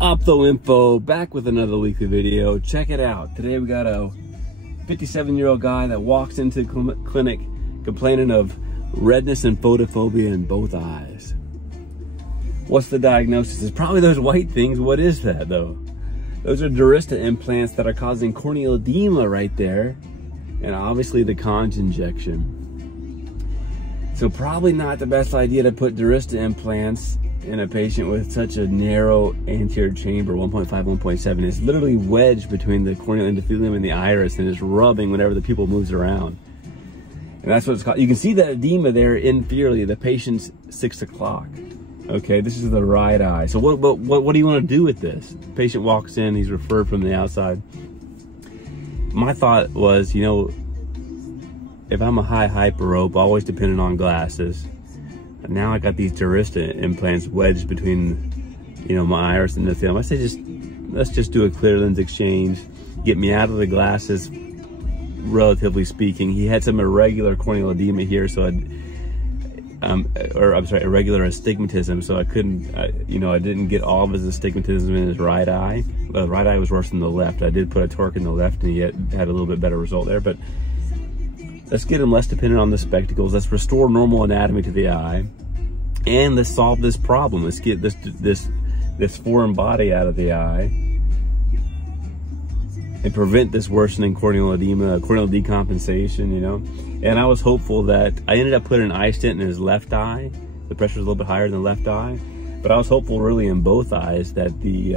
Opto Info, back with another weekly video. Check it out. Today we got a 57-year-old guy that walks into the clinic complaining of redness and photophobia in both eyes. What's the diagnosis? It's probably those white things. What is that though? Those are durysta implants that are causing corneal edema right there, and obviously the conj injection. So probably not the best idea to put durysta implants in a patient with such a narrow anterior chamber. 1.5, 1.7. It's literally wedged between the corneal endothelium and the iris, and it's rubbing whenever the pupil moves around. And that's what it's called. You can see that edema there inferiorly. The patient's 6 o'clock. Okay, this is the right eye. So what do you want to do with this? The patient walks in, he's referred from the outside. My thought was, you know, if I'm a high hyperope, always dependent on glasses. And now I got these durysta implants wedged between, you know, my iris and the film. I say let's just do a clear lens exchange, get me out of the glasses, relatively speaking. He had some irregular corneal edema here, so irregular astigmatism, so I couldn't, you know, I didn't get all of his astigmatism in his right eye. The right eye was worse than the left. I did put a toric in the left, and he had a little bit better result there, but let's get him less dependent on the spectacles. Let's restore normal anatomy to the eye, and let's solve this problem. Let's get this foreign body out of the eye and prevent this worsening corneal edema, corneal decompensation, you know. And I was hopeful that I ended up putting an eye stent in his left eye. The pressure was a little bit higher in the left eye, but I was hopeful really in both eyes that the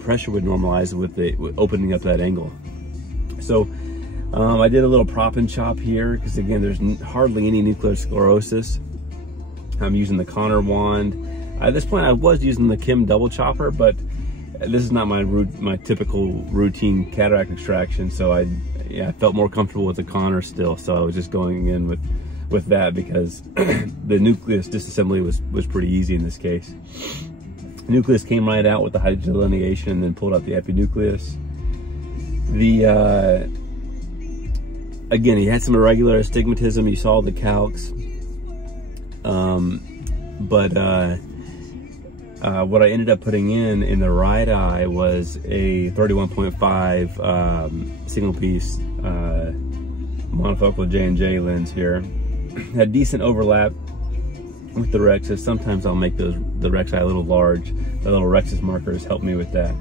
pressure would normalize with opening up that angle. So I did a little prop and chop here because, again, there's hardly any nuclear sclerosis. I'm using the Connor wand. At this point, I was using the Kim double chopper, but this is not my typical routine cataract extraction. So I felt more comfortable with the Connor still. So I was just going in with that because the nucleus disassembly was pretty easy in this case. The nucleus came right out with the hydrodelineation and then pulled out the epinucleus. Again, he had some irregular astigmatism. You saw the calcs. What I ended up putting in the right eye was a 31.5 single piece monofocal J&J lens here. Had decent overlap with the rexus. Sometimes I'll make the rexi a little large. The little rexus markers help me with that.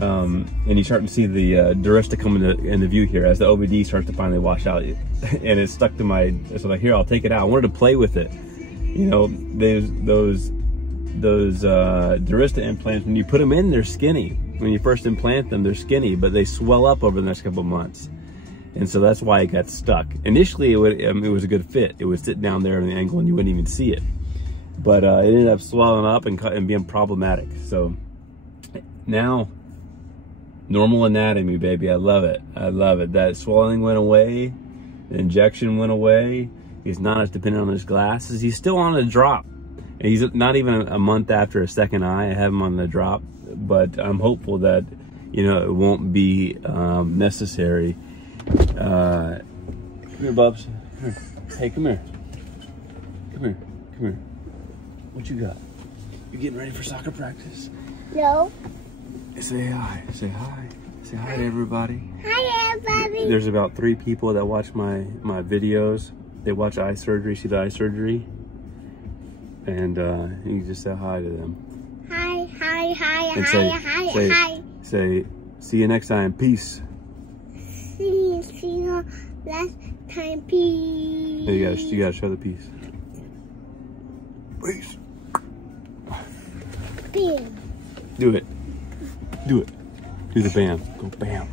And you start to see the durysta come into view here as the OVD starts to finally wash out, and it's stuck to my. So like, here, I'll take it out. I wanted to play with it. You know, those durysta implants, when you put them in, they're skinny. When you first implant them, they're skinny, but they swell up over the next couple of months, and so that's why it got stuck. Initially, it was a good fit. It would sit down there in the angle, and you wouldn't even see it. But it ended up swelling up and being problematic. So now, normal anatomy, baby. I love it. I love it. That swelling went away. The injection went away. He's not as dependent on his glasses. He's still on a drop. And he's not even a month after a second eye. I have him on the drop. But I'm hopeful that, you know, it won't be necessary. Come here, Bubs. Come here. Hey, come here. Come here. Come here. What you got? You getting ready for soccer practice? No. Say hi. Say hi. Say hi to everybody. Hi, everybody. There's about 3 people that watch my videos. They watch eye surgery, see the eye surgery. And you can just say hi to them. Hi, hi, hi, and hi. Say, see you next time. Peace. See you last time. Peace. There you gotta show the peace. Peace. Peace. Do it. Do it. Do the bam. Go bam.